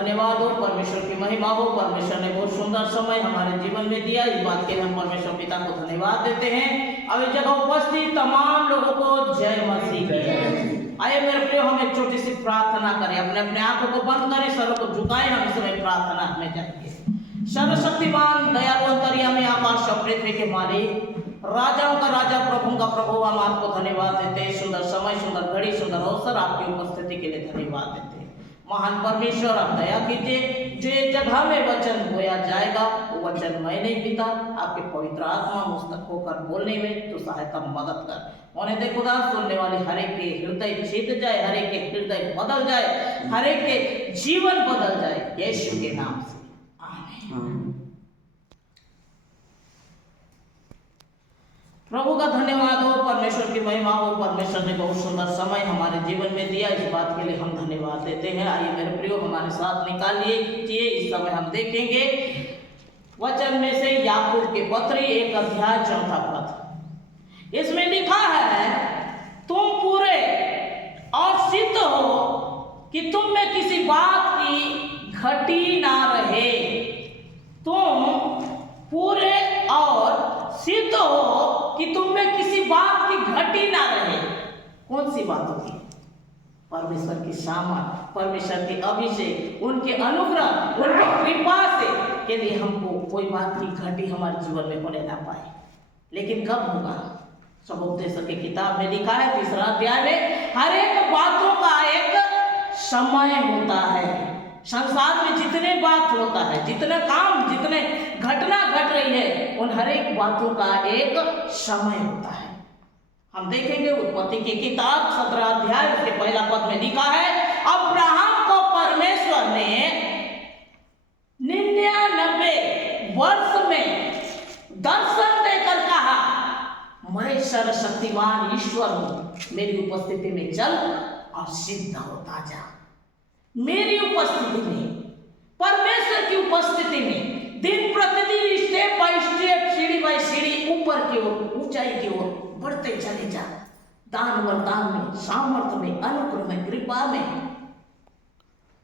धन्यवाद हो, परमेश्वर की महिमा हो। परमेश्वर ने बहुत सुंदर समय हमारे जीवन में दिया, इस बात के लिए हम परमेश्वर पिता को धन्यवाद देते हैं। अब इस जगह उपस्थित तमाम लोगों को जय मसीह। आइए मेरे प्रियो, हम एक छोटी सी प्रार्थना करें, अपने अपने आंखों को बंद करें, सरों को झुकाएं, हम इस समय प्रार्थना में जाएंगे। सर्वशक्तिमान दयालु अंतर्यामी आकाश और पृथ्वी के मालिक, राजाओं का राजा, प्रभु का प्रभु, हम आपको धन्यवाद देते हैं। सुंदर समय, सुंदर घड़ी, सुंदर अवसर, आपकी उपस्थिति के लिए धन्यवाद देते हैं। महान परमेश्वर, आप दया कीजिए, जो जगह में वचन बोया जाएगा वो वचन मैं नहीं पिता, आपके पवित्र आत्मा मुझ तक होकर बोलने में तो सहायता मदद कर। होने दे खुदा, सुनने वाले हर एक के हृदय जीत जाए, हर एक के हृदय बदल जाए, हर एक के जीवन बदल जाए, यीशु के नाम से आमीन। प्रभु का धन्यवाद हो, परमेश्वर की महिमा हो। परमेश्वर ने बहुत सुंदर समय हमारे जीवन में दिया, इस बात के लिए हम धन्यवाद देते हैं। आइए मेरे प्रियो, हमारे साथ निकालिए, इस समय हम देखेंगे वचन में से याकूब के पत्र 1 अध्याय 4 पद। इसमें लिखा है, तुम पूरे और सिद्ध हो कि तुम में किसी बात की घटी ना रहे। तुम पूरे और सिद्ध हो कि तुम में किसी बात की घटी ना रहे। कौन सी बात होगी? परमेश्वर की सामर्थ, परमेश्वर के अभिषेक, उनके अनुग्रह, उनकी कृपा से के लिए हमको कोई बात की घटी हमारे जीवन में होने ना पाए। लेकिन कब होगा? सबोपदेशक की किताब में लिखा है 3 अध्याय में, हर एक बातों का एक समय होता है। संसार में जितने बात होता है, जितने काम, जितने घटना घट रही है, उन हर एक बातों का एक समय होता है। हम देखेंगे उत्पत्ति की किताब 17 अध्याय उसके पहला पद में लिखा है, अब्राहम को परमेश्वर ने 99 वर्ष में दर्शन देकर कहा, मैं सर्वशक्तिमान ईश्वर हूं, मेरी उपस्थिति में चल और सिद्ध होता जा। मेरी उपस्थिति में, परमेश्वर की उपस्थिति में दिन प्रतिदिन स्टेप बाय स्टेप, सीढ़ी बाय सीढ़ी ऊपर की ओर, ऊंचाई की ओर बढ़ते चले जा। दान वरदान में, सामर्थ्य में, अनुग्रह में, कृपा में।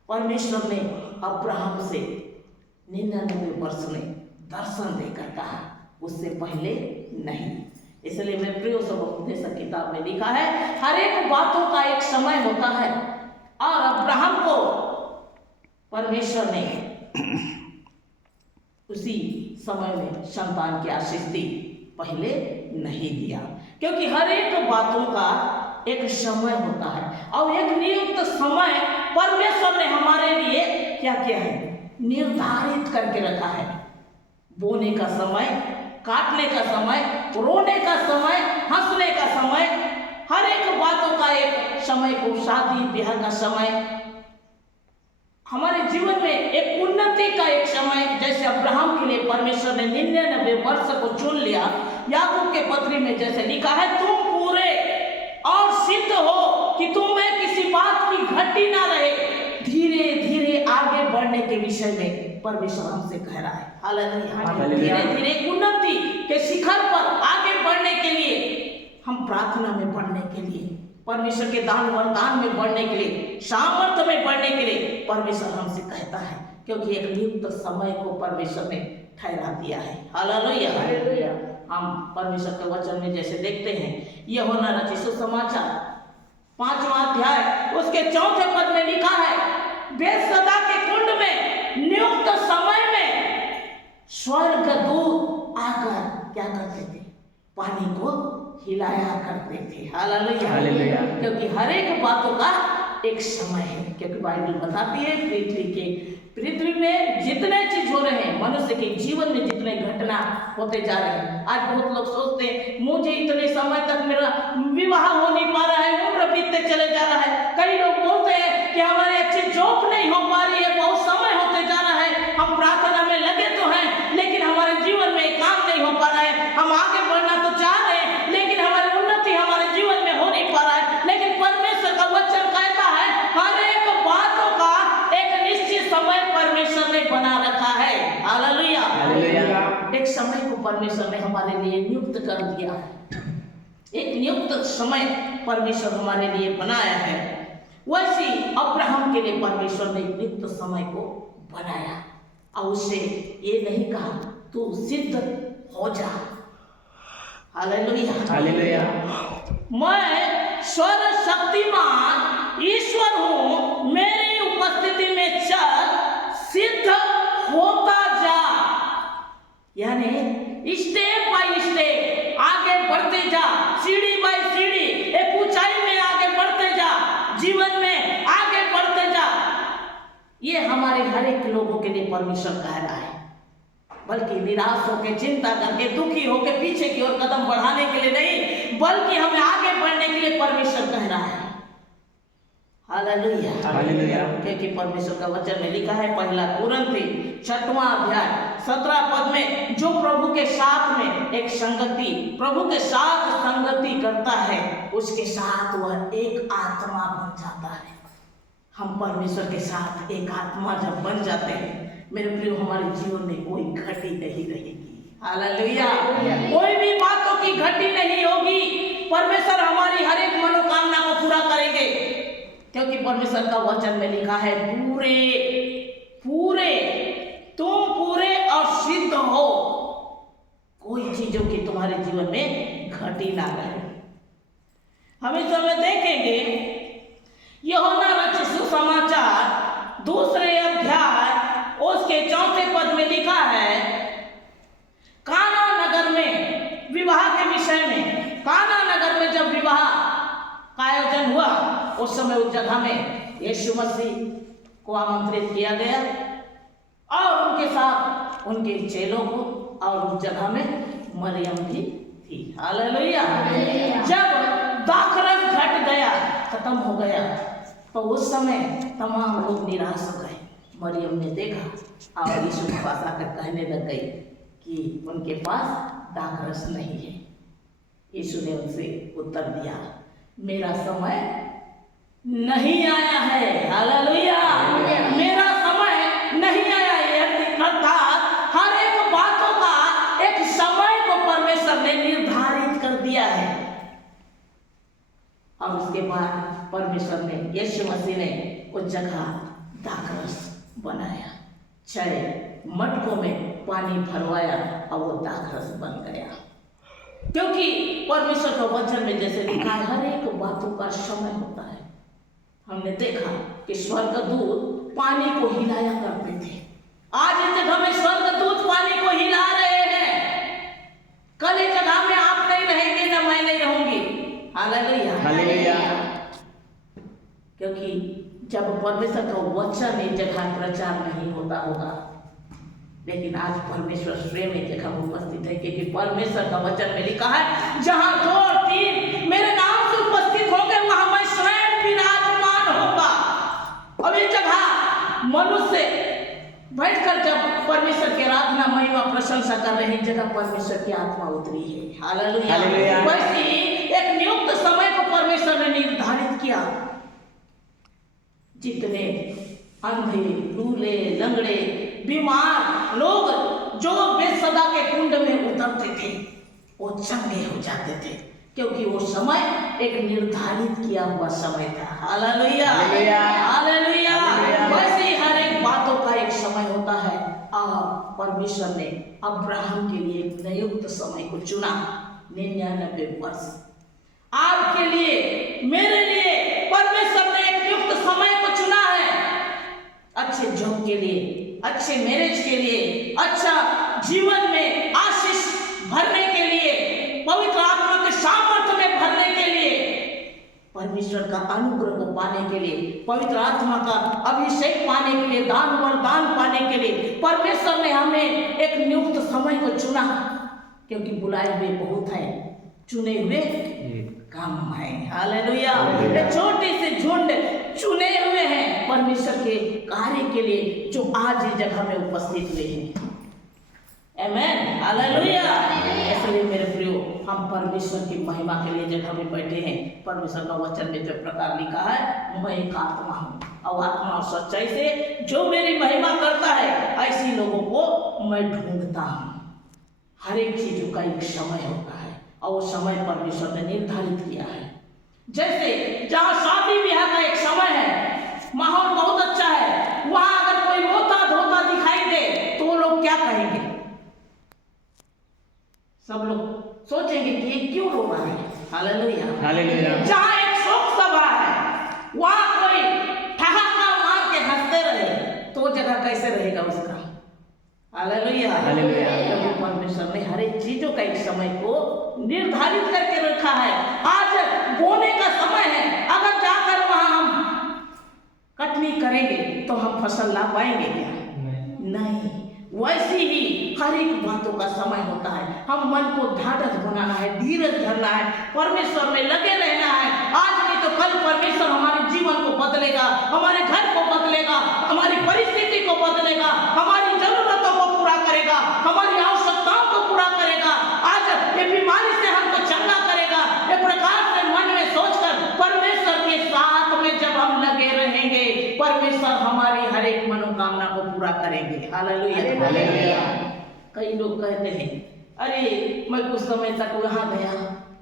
परमेश्वर ने अब्राहम से 99 वर्ष में दर्शन देकर कहा, उससे पहले नहीं। इसलिए मैं प्रिय सबोपदेशक किताब में लिखा है, हर एक बातों का एक समय होता है। और अब्राहम को परमेश्वर ने उसी समय में संतान की आशीष दी, पहले नहीं दिया। क्योंकि हर एक बातों का एक समय होता है और एक नियुक्त समय परमेश्वर ने हमारे लिए क्या किया है? निर्धारित करके रखा है। बोने का समय, काटने का समय, रोने का समय, हंसने का समय, हर एक बातों का एक समय को, शादी ब्याह का समय, हमारे जीवन में एक उन्नति का एक समय। जैसे अब्राहम के लिए परमेश्वर ने 99 वर्ष को चुन लिया। याकूब के पत्री में जैसे लिखा है, तुम पूरे और सिद्ध हो कि तुम्हें किसी बात की घटी ना रहे। धीरे धीरे आगे बढ़ने के विषय में परमेश्वर हमसे कह रहा है। हालेलुया। धीरे धीरे उन्नति के शिखर पर आगे बढ़ने के लिए, हम प्रार्थना में बढ़ने के लिए, परमेश्वर के दान वरदान में बढ़ने के लिए, सामर्थ्य में बढ़ने के लिए परमेश्वर हमसे कहता है। क्योंकि एक नियुक्त समय को परमेश्वर ने ठहरा दिया है। हालेलुया। हम परमेश्वर के वचन में जैसे देखते हैं, यूहन्ना रचित सुसमाचार 5वां अध्याय उसके 4 पद में लिखा है, बेसदा के कुंड में नियुक्त समय में स्वर्गदूत आकर क्या करते थे? पानी को हिलाया करते थे। हालेलुया। क्योंकि हर एक बातों का एक समय है। क्योंकि बाइबल बताती है, पृथ्वी में जितने चीज हो रहे हैं, मनुष्य के जीवन में जितने घटना होते जा रहे हैं। आज बहुत लोग सोचते हैं, मुझे इतने समय तक मेरा विवाह हो नहीं पा रहा है, उम्र बीतते चले जा रहा है। कई लोग बोलते हैं कि हमारे अच्छे जॉब नहीं हो पा रही है, बहुत समय होते जा रहा है, हम प्रार्थना में लगे तो हैं लेकिन हमारे जीवन में काम नहीं हो पा रहा है। हम आगे बढ़ना तो चाह रहे हैं लेकिन हमारी उन्नति हमारे जीवन में हो नहीं पा रहा है। लेकिन परमेश्वर का वचन कहता है, हर एक बातों का एक निश्चित समय परमेश्वर ने बना रखा है। हालेलुया। एक समय को परमेश्वर ने हमारे लिए नियुक्त कर दिया है। एक नियुक्त समय परमेश्वर हमारे लिए बनाया है। वैसे अब्राहम के लिए परमेश्वर ने नियुक्त समय को बनाया और उससे ये नहीं कहा तू सिद्ध हो जा। Hallelujah hallelujah. मैं सर्वशक्तिमान ईश्वर हूँ, मेरी उपस्थिति में चल, सिद्ध होता जा। यानी स्टेप बाय स्टेप आगे बढ़ते जा, सीढ़ी बाय सीढ़ी एक ऊंचाई में आगे बढ़ते जा, जीवन में आगे बढ़ते जा। ये हमारे हर एक लोगों के लिए परमेश्वर कह रहा है, बल्कि निराश होकर, चिंता करके, दुखी होकर पीछे की ओर कदम बढ़ाने के लिए नहीं, बल्कि हमें आगे बढ़ने के लिए परमेश्वर कह रहा है। Hallelujah hallelujah. क्योंकि परमेश्वर का वचन में लिखा है, पहला कुरिन्थी 6वां अध्याय 17 पद में, जो प्रभु के साथ में एक संगति, प्रभु के साथ संगति करता है, उसके साथ वह एक आत्मा बन जाता है। हम परमेश्वर के साथ एक आत्मा जब बन जाते हैं, मेरे प्रिय, हमारे जीवन में कोई घटी नहीं रहेगी। हालेलुया। कोई भी बातों की घटी नहीं होगी। परमेश्वर हमारी हर एक मनोकामना को पूरा करेंगे, क्योंकि परमेश्वर का वचन में लिखा है, पूरे पूरे तुम पूरे और सिद्ध हो, कोई चीजों की तुम्हारे जीवन में घटी ना रहे। हम इस समय देखेंगे यूहन्ना रचित सुसमाचार 2 अध्याय उसके 4 पद में लिखा है, काना नगर में विवाह के विषय में, काना नगर में जब विवाह का आयोजन हुआ, उस समय उस जगह में यीशु मसीह को आमंत्रित किया गया और उनके साथ उनके चेलों को, और उस जगह में मरियम भी थी। हालेलुया। जब दाखरस घट गया, खत्म हो गया, तो उस समय तमाम लोग निराश हो गए। मरियम ने देखा और यीशु के पास आकर कहने लग गई कि उनके पास दाखरस नहीं है। यीशु ने उनसे उत्तर दिया, मेरा समय नहीं आया है। हालेलुया। मेरा समय नहीं आया है, अर्थात हर एक बातों का एक समय को परमेश्वर ने निर्धारित कर दिया है। और उसके बाद परमेश्वर ने, यीशु मसीह ने उस जगह दाखरस बनाया, 6 मटकों में पानी भरवाया और वो दाखरस बन गया। क्योंकि परमेश्वर का वचन में जैसे लिखा है, हर एक बातों का समय होता है। हमने देखा कि स्वर्गदूत पानी को हिलाया करते थे। आज इस जगह में स्वर्गदूत पानी को हिला रहे हैं। कल इस जगह में आप नहीं रहेंगे, ना मैं नहीं रहूंगी। Hallelujah hallelujah. क्योंकि जब परमेश्वर का वचन एक जगह प्रचार नहीं होता होगा, लेकिन आज परमेश्वर स्वयं एक जगह उपस्थित है, क्योंकि परमेश्वर का वचन में लिखा है, जहां 2 और 3 मेरे नाम से उपस्थित होंगे, वहां मैं स्वयं विराजमान होगा। अब इस जगह मनुष्य बैठकर जब परमेश्वर की आराधना, महिमा, प्रशंसा कर रहे हैं, जगह परमेश्वर की आत्मा उतरी है। हालेलुया। वैसे एक नियुक्त समय को परमेश्वर ने निर्धारित किया। जितने अंधे, लूले, लंगड़े, बीमार लोग जो बेसदा के कुंड में उतरते थे, वो चंगे हो जाते थे, क्योंकि वो समय एक निर्धारित किया हुआ समय था। Hallelujah hallelujah. वैसे ही हर एक बातों का एक समय होता है, और परमेश्वर ने अब्राहम के लिए एक नियुक्त समय को चुना, 99 वर्ष। आपके लिए, मेरे लिए परमेश्वर ने एक नियुक्त समय को चुना है, अच्छे जॉब के लिए, अच्छे मैरिज के लिए, अच्छा जीवन में आशीष भरने के लिए, पवित्र आत्मा के सामर्थ्य में भरने के लिए, परमेश्वर का अनुग्रह को पाने के लिए, पवित्र आत्मा का अभिषेक पाने के लिए, दान वरदान पाने के लिए परमेश्वर ने हमें एक नियुक्त समय को चुना। क्योंकि बुलाए हुए बहुत हैं, चुने हुए कम है। हालेलुया। एक छोटी सी झुंड चुने हुए हैं परमेश्वर के कार्य के लिए, जो आज इस जगह में उपस्थित हुए हैं। आमेन। हालेलुया। इसलिए मेरे प्रियो, हम परमेश्वर की महिमा के लिए जगह में बैठे हैं। परमेश्वर का वचन में जो प्रकार लिखा है, मैं एक आत्मा हूँ, और आत्मा और सच्चाई से जो मेरी महिमा करता है, ऐसी लोगों को मैं ढूंढता हूँ। हर एक चीजों का एक समय होता है, और वो समय परमेश्वर ने निर्धारित किया है। जैसे जहाँ शादी ब्याह का एक समय है, माहौल बहुत अच्छा है, वहां अगर कोई रोता धोता दिखाई दे तो वो लोग क्या कहेंगे? सब लोग सोचेंगे कि ये क्यों रो रहा है। Hallelujah, hallelujah. जहाँ एक शोक सभा है, वहां कोई ठहाका मार के हंसते रहे तो वो जगह कैसे रहेगा उसका? Hallelujah, hallelujah. परमेश्वर ने हर एक चीजों का एक समय को निर्धारित करके रखा है। आज बोने का समय है, अगर जाकर वहां हम कटनी करेंगे तो हम फसल ला पाएंगे क्या? नहीं। वैसे ही हर एक बातों का समय होता है। हम मन को ढाढ़स बनाना है, धीरज धरना है, परमेश्वर में लगे रहना है। आज नहीं तो कल परमेश्वर हमारे जीवन को बदलेगा, हमारे घर को बदलेगा, हमारी परिस्थिति को बदलेगा, हमारी जरूरतों को पूरा करेगा, हमारी आवश्यकताओं को पूरा करेगा। आज ये बीमारी से हमको चंगा करेगा। एक प्रकार से मन में सोचकर परमेश्वर के साथ में जब हम लगे रहेंगे, परमेश्वर हमारी हर एक मनोकामना को पूरा करेंगे। Hallelujah, hallelujah. कई लोग कहते हैं, अरे मैं कुछ समय तक वहां गया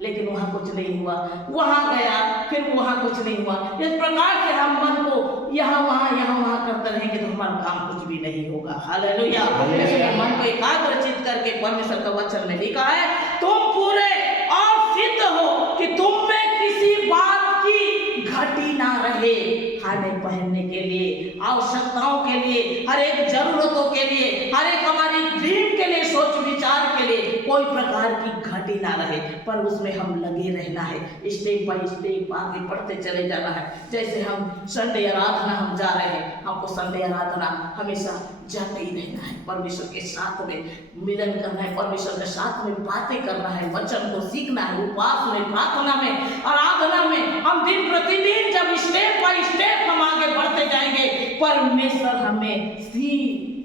लेकिन वहां कुछ नहीं हुआ, वहां गया फिर वहां कुछ नहीं हुआ। इस प्रकार से हम मन को यहाँ वहां करते रहेंगे तो हमारा काम कुछ भी नहीं होगा। हालेलुया, इसलिए मन को एकाग्रचित करके परमेश्वर का वचन में लिखा है, तुम पूरे और सिद्ध हो कि तुम में किसी बात की घटी ना रहे। खाने पहनने के लिए, आवश्यकताओं के लिए, हर एक जरूरतों के लिए, हर एक हमारी ड्रीम के लिए, सोच विचार के लिए कोई प्रकार की घटी ना रहे, पर उसमें हम लगे रहना है। स्टेप बाय स्टेप आगे बढ़ते चले जाना है। जैसे हम संडे आराधना हम जा रहे हैं, हमको संडे आराधना हमेशा जाते ही रहना है, परमेश्वर के साथ में मिलन करना है, परमेश्वर के साथ में बातें करना है, वचन को सीखना है। उपवास में, प्रार्थना में, आराधना में हम दिन प्रतिदिन जब स्टेप बाय स्टेप हम आगे बढ़ते जाएंगे, परमेश्वर हमें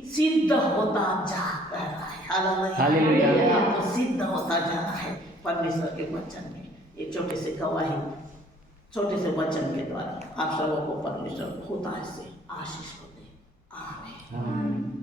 सिद्ध होता जाता है। हालेलुया, हमको सिद्ध होता जाना है परमेश्वर के वचन में। एक छोटे से गवाही, छोटे से वचन के द्वारा आप सबों को परमेश्वर खुदा से आशीष को दे। आमीन।